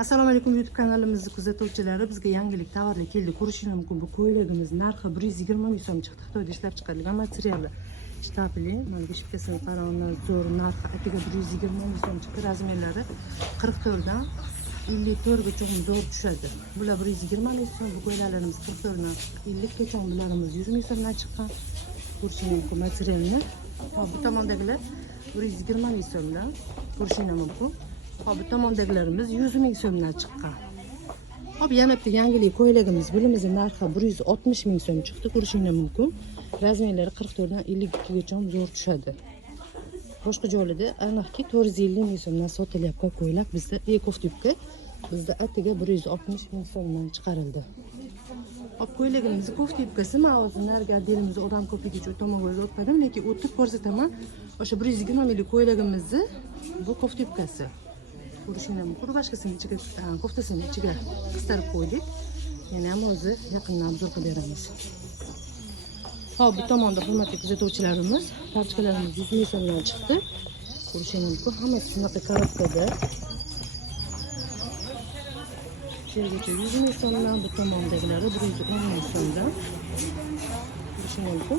Assalomu alaykum YouTube kanalimizni kuzatuvchilari, bizga yangilik tovarlar keldi. Ko'rishingiz mumkin. Bu ko'ylagimiz narxi 120 ming so'm chiqdi. Xitoyda ishlab chiqarilgan materiali. Shtapli, mana bu shipkasini qaranglar, zo'r narxi atiga 120 ming so'm chiqdi. Razmerlari 44 dan 54 gacha zo'r tushadi. Bular 120 ming so'm, bu ko'ylaklarimiz 44 dan 50 gacha, bularimiz 100 ming so'mdan chiqqan. Ko'rishingiz mumkin materialni. Bu tomondagilar 120 ming so'mdan. Ko'rishingiz mumkin. Bu tomondagilarimiz 100 ming so'mdan chiqqan. Hop, yana bitta yangilik ko'ylagimiz. Bulimizning narxi 160 ming so'm chiqdi. Ko'rishingiz mumkin. Razmerlari 44 dan 52 gacha zo'r tushadi. Boshqa joylarda aniqki 450 ming so'mdan sotilyapti ko'ylak. Bizda ekoftyubka bizda atiga 160 ming so'mdan chiqarildi. Hop, ko'ylagimizning koftyubkasi ma'ozlarga dilimiz odam ko'pligi uchun tomonga o'tmadim, lekin o'tib ko'rsataman. O'sha 120 minglik ko'ylagimizni bu koftyubkasi. Ko'rishingiz mumkin. Rubashkasini ichiga, koftasini ichiga qistirib qo'ydik. Yana ham o'zi yaqindan obzor qilib beramiz. Hop, bu tomonda hurmatli kuzatuvchilarimiz, tarchkalarimiz 100 ming so'mdan chiqdi. Ko'rishingiz mumkin. Hammasi shunaqa karatkada. Shergacha 100 ming so'mdan, bu tomondagilari 110 ming so'mdan. Ko'rishingiz mumkin.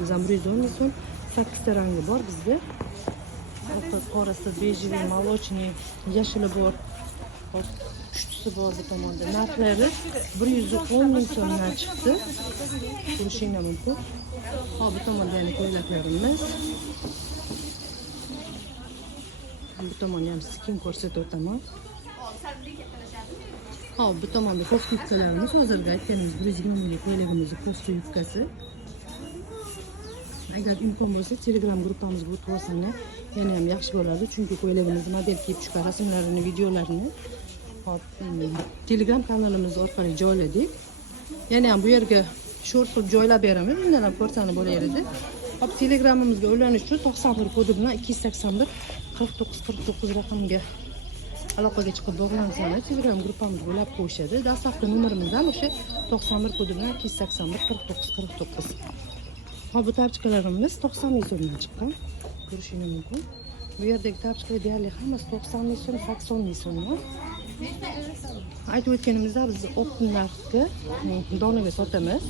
Biz ham 110 ming so'm. 8 ta rangi bor bizda. Qorasi, bejiviy, молочный, yashili bor. Hop, pushtusi bor bu tomonda. Narxlari 110 ming so'mdan chiqdi. Ko'rishingiz mumkin. Hop, bu tomonda yana ko'ylaklarimiz. Bu tomonni ham skin ko'rsatib o'taman. Hop, bu tomonda koftyubkalarimiz. Hozirgi aytganimiz 120 minglik ko'ylagimizning koftyubkasi. Agar imkon bo'lsa Telegram gruppamizga o'tib olsanglar, yana ham yaxshi bo'ladi, chunki ko'ylagimizni model kiyib chiqqan rasmlarini, videolarini hop Telegram kanalimiz orqali joyladik. Yana ham bu yerga short qilib joylab beraman, undan ham ko'rsangiz bo'laveradi. Hop, Telegramimizga ulanish uchun 91 kodi bilan 281 49 49 raqamga aloqaga chiqib bog'lansangiz, Telegram gruppamiz bo'lib qo'yishadi. Dastlabki nomerimiz ham o'sha 91 kodi bilan 281 49 49. Hop, bu tarchkalarimiz 90 ming so'mdan chiqqan. Ko'rishingiz mumkin. Bu yerdagi tarchkalar deyarli hammasi 90 ming so'm, 80 ming so'mdan. Aytib o'tganimizda biz optim narxga donaga sotamiz.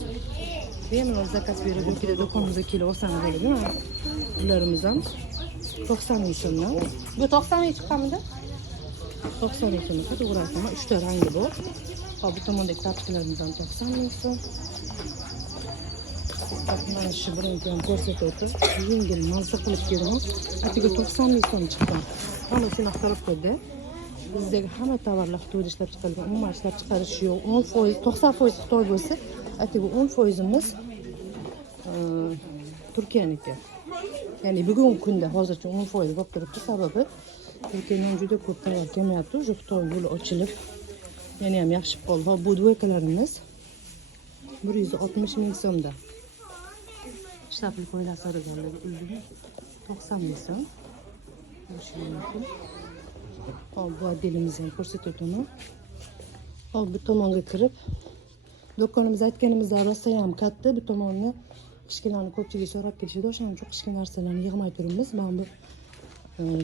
Bemalol zakaz berib yoki do'konimizga kelib olsangiz bo'ladi. Bularimiz ham 90 ming so'mdan. Bu 90 ming chiqqanmidi? 90 ming so'mga to'g'ri aytaman. 3 ta rangi bor. Hop, bu tomondagi tarchkalarimiz ham 90 ming so'm. Mana shu birinchi ham ko'rsatib o'tib, yengil mazza qilib beraman. Atiga 90 ming so'm chiqqan. Mana shunaqa tarafda bizdagi hamma tovarlar Xitoyda ishlab chiqarilgan, umuman ishlab chiqarish yo'q. 10%, 90% Xitoy bo'lsa, atiga 10%imiz Turkiyaniki. Ya'ni bugungi kunda hozircha 10% bo'lib turibdi, sababi Turkiyadan juda ko'p tovar kelmayapti. O'sha Xitoy yo'li ochilib, yana ham yaxshi qoldi. Hop, bu dvoykalarimiz 160 ming so'mda. Shtapli ko'ylak sarig'anligi uldumi 90 ming so'm. Ko'rishingiz mumkin. Hop, bu addelimizni ham ko'rsatib o'taman. Hop, bu tomonga kirib, do'konimiz aytganimizda rosa ham katta. Bu tomonni kichkinani ko'pchilik so'rab kelishadi. O'shaning uchun kichkina narsalarni yig'may turibmiz. Mana bu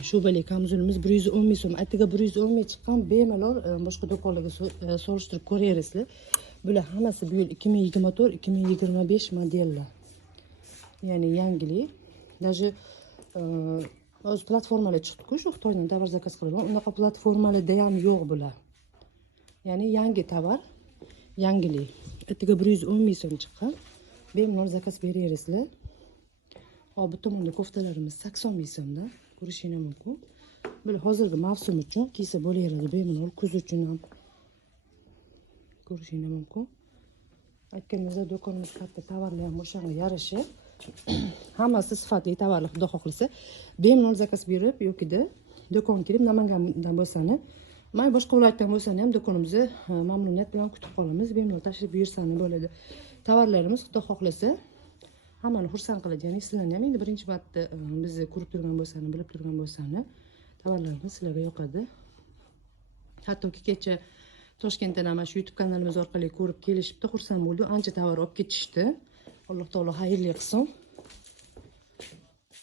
shubali kamzulimiz 110 ming so'm. Atiga 110 ming chiqqan, bemalol boshqa do'konlarga solishtirib ko'raverasizlar. Bular hammasi bu yil 2024-2025 modellar. Ya'ni yangilik. Даже o'z platformalar chiqdi-ku, shu Xitoydan tovar zakaz qilgan. Unaqa platformalarda ham yo'q bular. Ya'ni yangi tovar, yangilik. Atiga 110 ming so'm chiqqan. Bemalol zakaz beraverasizlar. Hop, bu tomonda koftalarimiz 80 ming so'mdan. Ko'rishingiz mumkin. Bular hozirgi mavsum uchun kiysa bo'laveradi, bemalol kuz uchun ham. Ko'rishingiz mumkin. Aytganimizda do'konimiz katta, tovarlar ham o'shanga yarasha. Hammasi sifatli tovarlar, xudo xohlasa. Bemalol zakaz berib yoki-da do'kon kelib Namangandan bo'lsani, mana boshqa viloyatdan bo'lsani ham do'konimizni mamnuniyat bilan kutib qolamiz. Bemalol tashrif buyursani bo'ladi. Tovarlarimiz xudo xohlasa hammani xursand qiladi. Ya'ni sizlarni ham endi birinchi marta bizni ko'rib turgan bo'lsani, bilib turgan bo'lsani, tovarlarimiz sizlarga yoqadi. Hattoki kecha Toshkentdan ham shu YouTube kanalimiz orqali ko'rib kelishibdi, xursand bo'ldi. Ancha tovar olib ketishdi. Alloh taolo xayrli qilsin.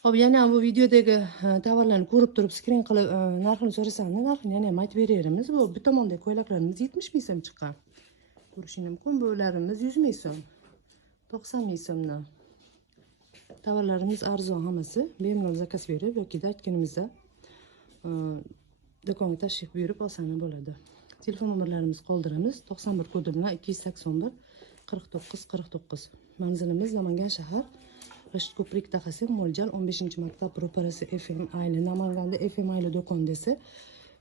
Hop, yana ham bu videodagi tovarlarni ko'rib turib skrin qilib narxini so'rasangiz, narxini yana ham aytib beramiz. Bu bir tomondagi ko'ylaklarimiz 70 ming so'm chiqqan. Ko'rishingiz mumkin. Bularimiz 100 ming so'm. 90 ming so'mdan. Tovarlarimiz arzon hammasi. Bemalol zakaz berib yoki aytganimizda do'konga tashrif buyurib olsangiz bo'ladi. Telefon nomerlarimiz qoldiramiz. 91 kodi bilan 281 49 49. Manzilimiz Namangan shahar. G'isht ko'prik dahasi mo'ljal 15-maktab ro'parasi FM Ayli. Namanganda FM Ayli do'kon desa,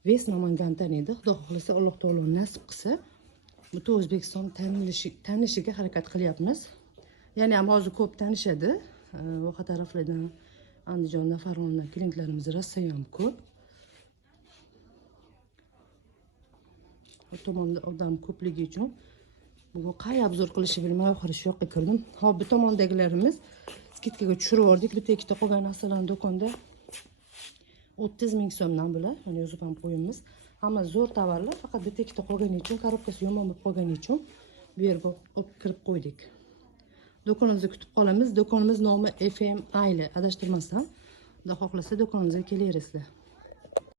Ves Namangan taniydi. Xudo xohlasa, Alloh taolo nasib qilsa, butun O'zbekiston tanishiga harakat qilyapmiz. Ya'ni ham hozir ko'p tanishadi. Voha taraflardan, Andijondan, Farg'onadan klientlarimiz rosa ham ko'p. Bu tomonda odam ko'pligi uchun bugun qay obzor qilishni bilmay oxiri shu yoqqa kirdim. Hop, bu tomondagilarimiz skidkaga tushirib yubordik. Bitta ikkita qolgan narsalarni do'konda 30 ming so'mdan bular. Mana yozib ham qo'yamiz. Hamma zo'r tovarlar, faqat bitta ikkita qolgani uchun, korobkasi yomon bo'lib qolgani uchun bu yerga olib kirib qo'ydik. Do'konimizni kutib qolamiz. Do'konimiz nomi FM Ayli. Adashtirmasam, xudo xohlasa do'konimizga kelaverasizlar.